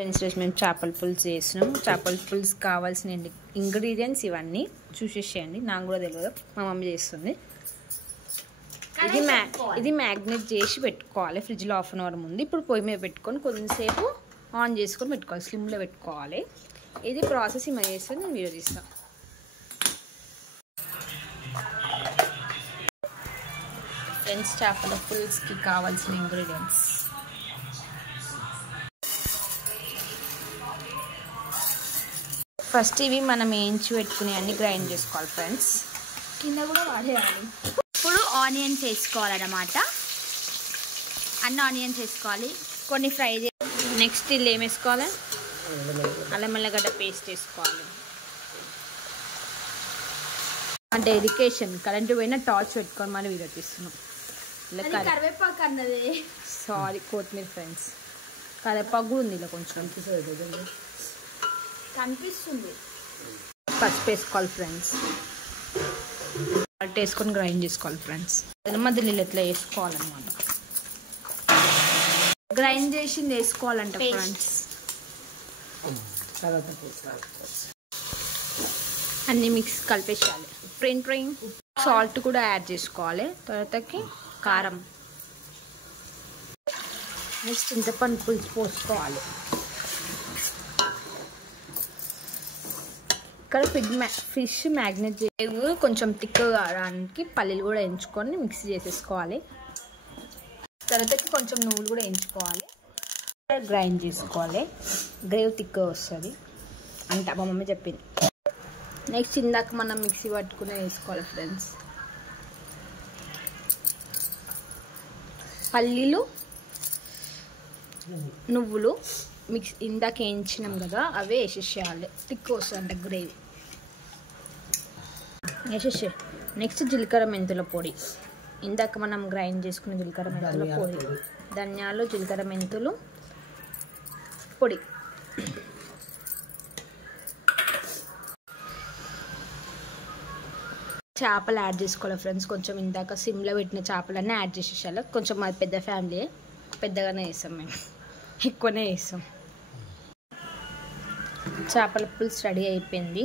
Friends రోజు మేము చేపల పులుసు చేసినాం. చేపల పులుసు కావాల్సిన ఇంగ్రీడియంట్స్ ఇవన్నీ చూసేసేయండి. నాకు కూడా తెలియదు, మా మమ్మీ చేస్తుంది. ఇది మ్యాగ్నేట్ చేసి పెట్టుకోవాలి ఫ్రిడ్జ్లో హాఫ్ అన్ అవర్ ముందు. ఇప్పుడు పొయ్యి మీద పెట్టుకొని కొంచెంసేపు ఆన్ చేసుకొని పెట్టుకోవాలి, స్లిమ్లో పెట్టుకోవాలి. ఇది ప్రాసెస్ ఏమైనా చేస్తే నేను వీడియో తీస్తాను. ఫ్రెండ్స్ చేపల పులుసుకి కావాల్సిన ఇంగ్రీడియంట్స్: ఫస్ట్ ఇవి మనం వేయించి పెట్టుకుని అన్ని గ్రైండ్ చేసుకోవాలి ఫ్రెండ్స్. కింద కూడా వాడేయాలి. ఇప్పుడు ఆనియన్స్ వేసుకోవాలన్నమాట. అన్ని ఆనియన్స్ వేసుకోవాలి, కొన్ని ఫ్రై చేయాలి. నెక్స్ట్ ఇల్లు ఏం వేసుకోవాలి? అల్లం ఎల్లిగడ్డ పేస్ట్ వేసుకోవాలి. డెడికేషన్ కరెంటు పోయినా టార్చ్ పెట్టుకొని మనం వీడియో తీస్తున్నాం. కరివేపాకు అన్నది సారీ, కొత్తిమీర ఫ్రెండ్స్. కరివేపాకు కూడా ఉంది ఇలా కొంచెం కనిపిస్తుంది. పసుపు వేసుకోవాలి ఫ్రెండ్స్. సాల్ట్ వేసుకొని గ్రైండ్ చేసుకోవాలి ఫ్రెండ్స్. మధ్యలో ఇట్లా వేసుకోవాలన్నమాట. గ్రైండ్ చేసింది వేసుకోవాలంట ఫ్రెండ్స్. అన్నీ మిక్స్ కలిపేసేయాలి. ట్రైన్ సాల్ట్ కూడా యాడ్ చేసుకోవాలి. తర్వాతకి కారం, నెక్స్ట్ చింతపండు పులుసు పోసుకోవాలి. ఇక్కడ ఫిష్ మ్యాగ్నేట్ చేసి కొంచెం థిక్గా కావడానికి పల్లీలు కూడా ఎంచుకొని మిక్స్ చేసేసుకోవాలి. తర్వాతకి కొంచెం నువ్వులు కూడా ఎంచుకోవాలి, గ్రైండ్ చేసుకోవాలి. గ్రేవ్ థిక్గా వస్తుంది అంట మా మమ్మీ చెప్పింది. నెక్స్ట్ ఇందాక మనం మిక్సీ పట్టుకుని వేసుకోవాలి ఫ్రెండ్స్. పల్లీలు, నువ్వులు ఇందాక వేయించినాం కదా, అవే వేసేసేయాలి. థిక్ వస్తుంది గ్రేవీ. వేసేసే. నెక్స్ట్ జీలకర్ర మెంతుల పొడి, ఇందాక మనం గ్రైండ్ చేసుకున్న జీలకర్ర మెంతుల పొడి, ధనియాలు, జీలకర్ర మెంతులు పొడి. చేపలు యాడ్ చేసుకోవాలి ఫ్రెండ్స్. కొంచెం ఇందాక సిమ్లో పెట్టిన చేపలన్నీ యాడ్ చేసేసాలి. కొంచెం మాది పెద్ద ఫ్యామిలీ, పెద్దగానే వేస్తాం మేము, ఎక్కువనే వేస్తాం. చేపల పులుసు రెడీ అయిపోయింది.